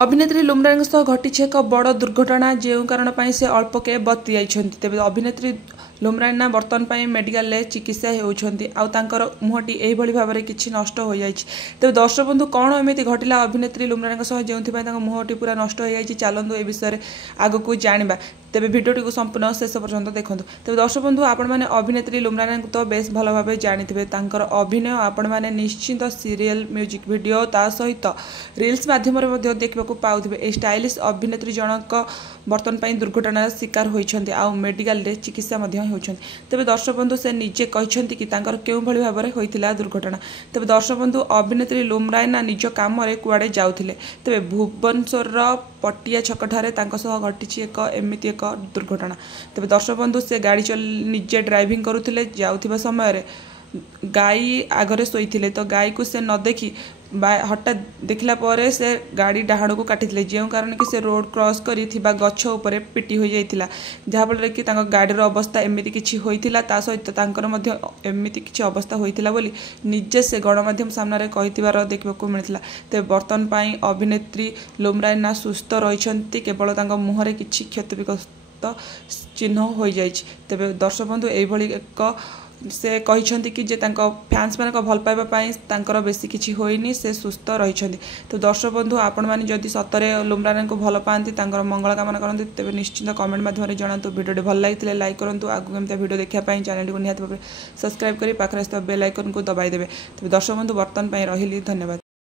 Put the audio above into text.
अभिनेत्री लुम्रान घटी एक बड़ दुर्घटना जो कारण से अल्पके बति जाइछन्ति। तेबे अभिनेत्री लुम्रान बर्तमान मेडिकल चिकित्सा होउछन्ति आउ तांकर मुहटी एही भली भाबरे किछि नष्ट हो जाइछि। तेबे दर्शक बंधु कोन एमिति घटिला अभिनेत्री लुम्रान जोंथिपाई तांकर मुहटी पूरा नष्ट हो जाइछि चलंतु ए विषय आगकू जानिबा। तेबे भिडियोटी को संपूर्ण शेष पर्यंत देखंतु। तेबे दर्शक बंधु आपण माने अभिनेत्री लुम्रान तो बेस भल भाबे जानिथिबे तांकर अभिनय आपण माने निश्चित सीरियल म्यूजिक वीडियो ता सहित रील्स माध्यम रे देखा पाउथिबे। ए स्टाइलिश अभिनेत्री जनक बर्तमान दुर्घटनार शिकार होइछन्ति आउ मेडिकल रे चिकित्सा मध्ये होइछन्ति। तेबे दर्शक बंधु से निजे कहिछन्ति कि तांकर केउ भली भाबरे होइतिला दुर्घटना। तेबे दर्शक बंधु अभिनेत्री लुम्रान निज काम रे कुआडे जाउथिले। तेबे भुवनेश्वर पटिया छक ठारे तांको सह घटिछि एक एमिति एक दुर्घटना। तेबे दर्शक बंधु से गाड़ी निजे ड्राइविंग करुथिले जाउथिबा समय रे गाई आगरे सोईथिले तो गाई को से न देखी हठात देखला परे से गाड़ी डाहाड़ को काटिथिले जे कारण कि से रोड क्रॉस करी थिबा गछ ऊपर पिटी हो जाइथिला जहा फल कि तांको गाड़ीर अवस्था एमिति किछि होइथिला ता सहित तांकर मध्य एमिति किछि अवस्था होइथिला बोली निजे से गणमाध्यम सामने रे कहिथिबार देखबाकू मिलथिला। ते वर्तमान पई अभिनेत्री लुम्रान सुस्थ रहिछन्ति केवल तांको मुहरे किछि क्षतिविग्रस्त चिन्ह हो जाइछि। तेबे दर्शक बंधु एई भली एक से कहिछन्ति कि जे तांको फैंस मान भल पाइबा पई तांकर बेसी किछि होइनी से सुस्थ रहिछन्ति। तो दर्शक बंधु आपण माने जदि सतरे लुम्रान को भल पांती तांकर मंगल कामना करंती तेबे निश्चित कमेंट माध्यम जणातु। वीडियो भल लागितले लाइक करंतु आगु केमते वीडियो देखिया पई चैनल को निहात भाबे सब्सक्राइब करी पाखरे बेल आइकन को दबाई देबे। तबे दर्शक बंधु वर्तमान पई रहिली धन्यवाद।